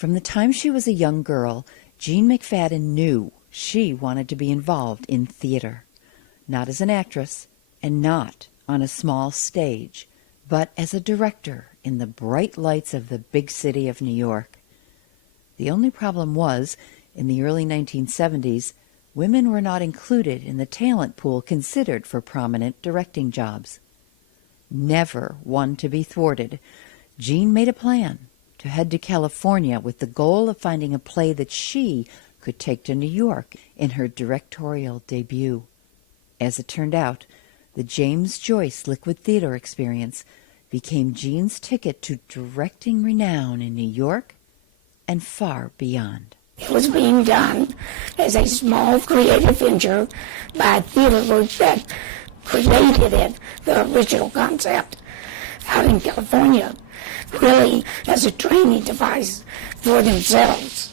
From the time she was a young girl, Jean McFaddin knew she wanted to be involved in theater, not as an actress and not on a small stage, but as a director in the bright lights of the big city of New York. The only problem was, in the early 1970s, women were not included in the talent pool considered for prominent directing jobs. Never one to be thwarted, Jean made a plan to head to California with the goal of finding a play that she could take to New York in her directorial debut. As it turned out, the James Joyce Liquid Theater experience became Jean's ticket to directing renown in New York and far beyond. It was being done as a small creative venture by a theater group that created it, the original concept, out in California, really as a training device for themselves.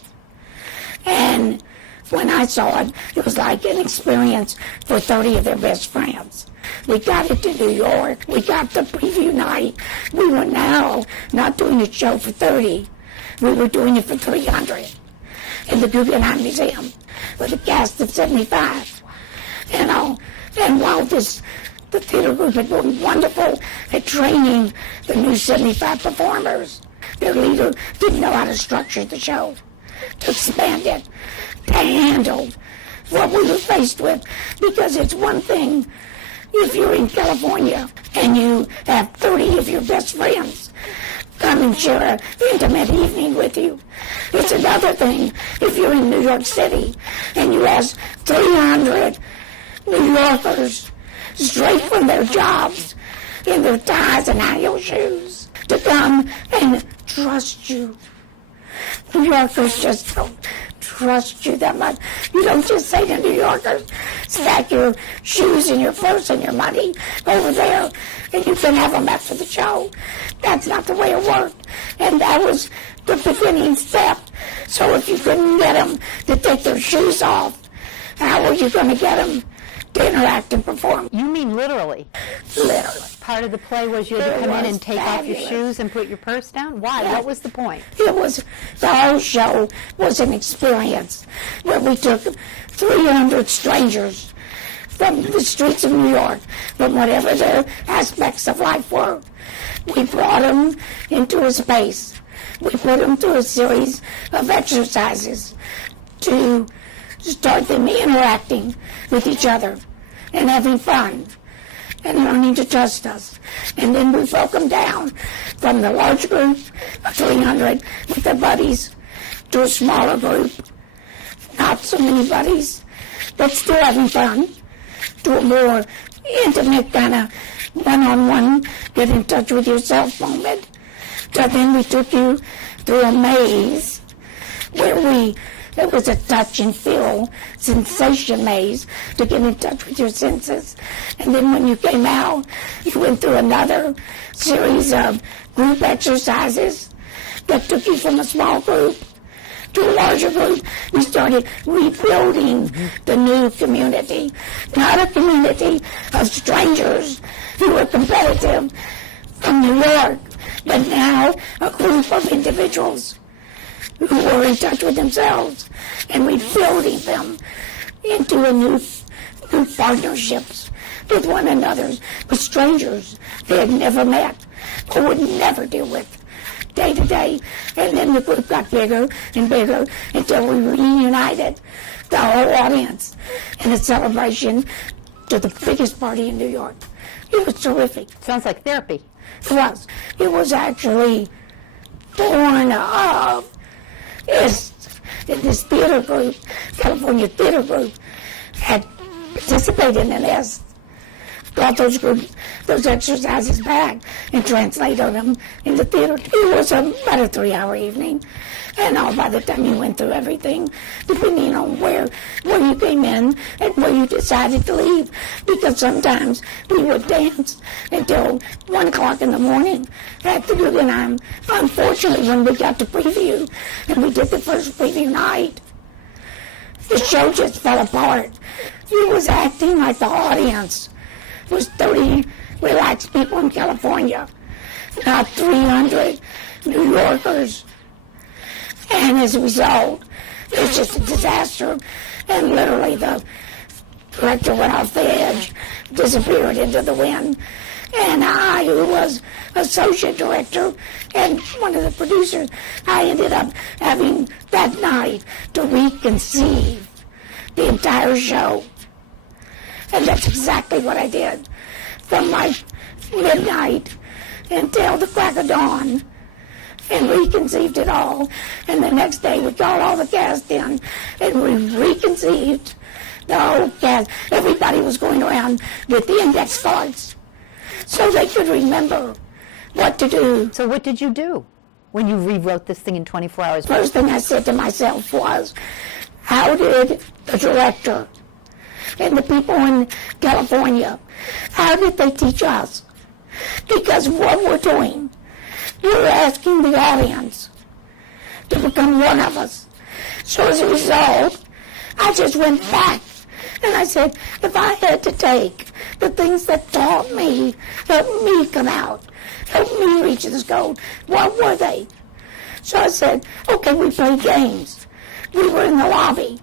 And when I saw it, it was like an experience for 30 of their best friends. We got it to New York. We got the preview night. We were now not doing a show for 30. We were doing it for 300 in the Guggenheim Museum with a cast of 75. And while the theater group had been wonderful at training the new 75 performers, their leader didn't know how to structure the show, to expand it, to handle what we were faced with. Because it's one thing if you're in California and you have 30 of your best friends come and share an intimate evening with you. It's another thing if you're in New York City and you ask 300 New Yorkers straight from their jobs in their ties and high heel shoes to come and trust you. New Yorkers just don't trust you that much. You don't just say to New Yorkers, stack your shoes and your purse and your money over there and you can have them after the show. That's not the way it worked. And that was the beginning step. So if you couldn't get them to take their shoes off, how were you going to get them to interact and perform? You mean literally? Literally. Part of the play was you had to come in and take off your shoes and put your purse down? Why? Yeah. What was the point? It was, the whole show was an experience where we took 300 strangers from the streets of New York, from whatever their aspects of life were. We brought them into a space. We put them through a series of exercises to start them interacting with each other and having fun and learning to trust us. And then we broke them down from the large group of 300 with their buddies to a smaller group, not so many buddies, but still having fun, to a more intimate kind of one-on-one, get in touch with yourself moment. So then we took you through a maze where it was a touch and feel sensation maze to get in touch with your senses. And then when you came out, you went through another series of group exercises that took you from a small group to a larger group. We started rebuilding the new community, not a community of strangers who were competitive from New York, but now a group of individuals who were in touch with themselves and rebuilding them into a new partnerships with one another, with strangers they had never met or would never deal with day to day. And then the group got bigger and bigger until we reunited the whole audience in a celebration to the biggest party in New York. It was terrific. Sounds like therapy. It was. It was actually born of this theater group, California Theater Group, had participated in this, brought those exercises back and translated them into theater. It was about a 3-hour evening, and all by the time you went through everything, depending on where you came in and where you decided to leave, because sometimes we would dance until 1 o'clock in the morning at the Guggenheim. Unfortunately, when we got to preview, and we did the first preview night, the show just fell apart. It was acting like the audience was 30 relaxed people in California, not 300 New Yorkers. And as a result, it was just a disaster. And literally the director went off the edge, disappeared into the wind. And I, who was associate director and one of the producers, I ended up having that night to reconceive the entire show. And that's exactly what I did. From like midnight until the crack of dawn, and reconceived it all. And the next day we got all the cast in, and we reconceived the whole cast. Everybody was going around with the index cards so they could remember what to do. So what did you do when you rewrote this thing in 24 hours? First thing I said to myself was, how did the director and the people in California, how did they teach us? Because what we're doing, we're asking the audience to become one of us. So as a result, I just went back and I said, if I had to take the things that taught me, helped me come out, helped me reach this goal, what were they? So I said, okay, we played games. We were in the lobby.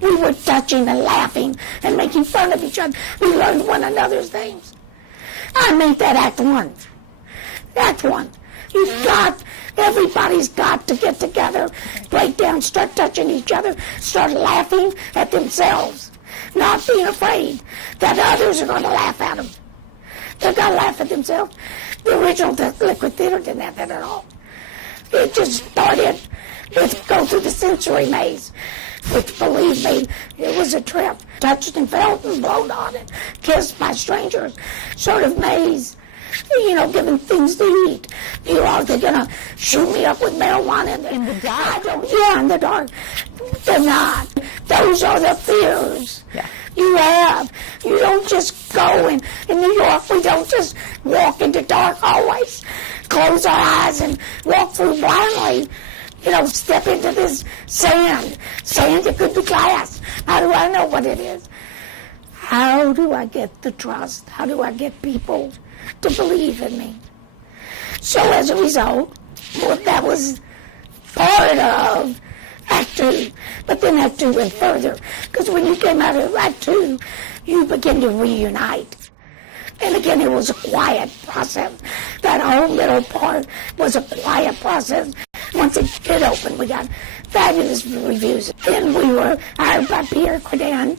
We were touching and laughing and making fun of each other. We learned one another's things. I made that act one. Act one. Everybody's got to get together, break down, start touching each other, start laughing at themselves, not being afraid that others are going to laugh at them. They're going to laugh at themselves. The original Liquid Theater didn't have that at all. It just started with go through the sensory maze, which, believe me, it was a trip. Touched and felt and blown on and kissed by strangers, sort of maze. Giving things to eat. They're going to shoot me up with marijuana in the dark. Yeah, in the dark. They're not. Those are the fears you have. You don't just go in New York. We don't just walk into dark hallways, close our eyes and walk through blindly. Step into this sand that could be glass. How do I know what it is? How do I get the trust? How do I get people to believe in me? So as a result, that was part of Act 2. But then Act 2 went further, because when you came out of Act 2, you began to reunite. And again, it was a quiet process. That whole little part was a quiet process. Once it did open, we got fabulous reviews. And we were hired by Pierre Cardin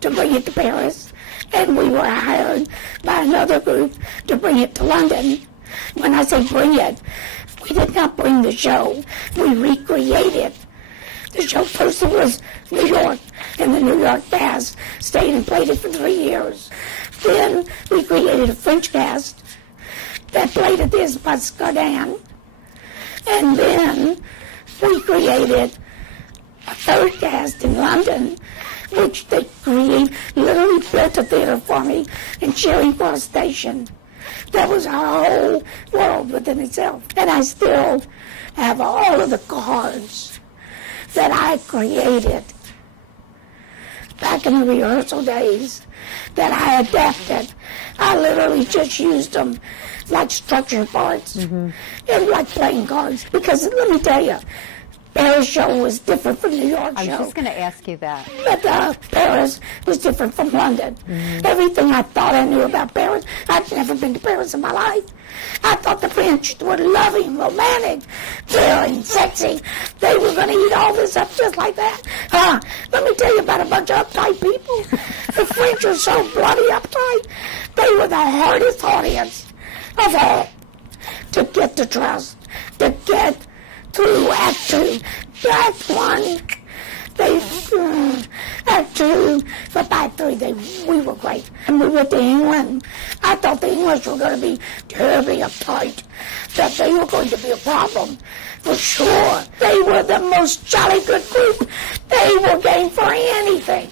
to bring it to Paris. And we were hired by another group to bring it to London. When I say bring it, we did not bring the show. We recreated. The show first was New York, and the New York cast stayed and played it for 3 years. Then we created a French cast that played it this by Cardin. And then we created a third cast in London, which they literally built a theater for me in Charing Cross Station. That was our whole world within itself. And I still have all of the cards that I created back in the rehearsal days that I adapted. I literally just used them like structure parts and like playing cards. Because let me tell you, Paris show was different from New York show. I was just going to ask you that. But Paris was different from London. Everything I thought I knew about Paris, I'd never been to Paris in my life. I thought the French were loving, romantic, caring, sexy. They were going to eat all this up just like that. Let me tell you about a bunch of uptight people. The French are so bloody uptight. They were the hardest audience of all to get the trust, to get through Act 2. Act 1, Act 2, but by 3, we were great. And we went to England. I thought the English were going to be terribly uptight, that they were going to be a problem, for sure. They were the most jolly good group. They were game for anything.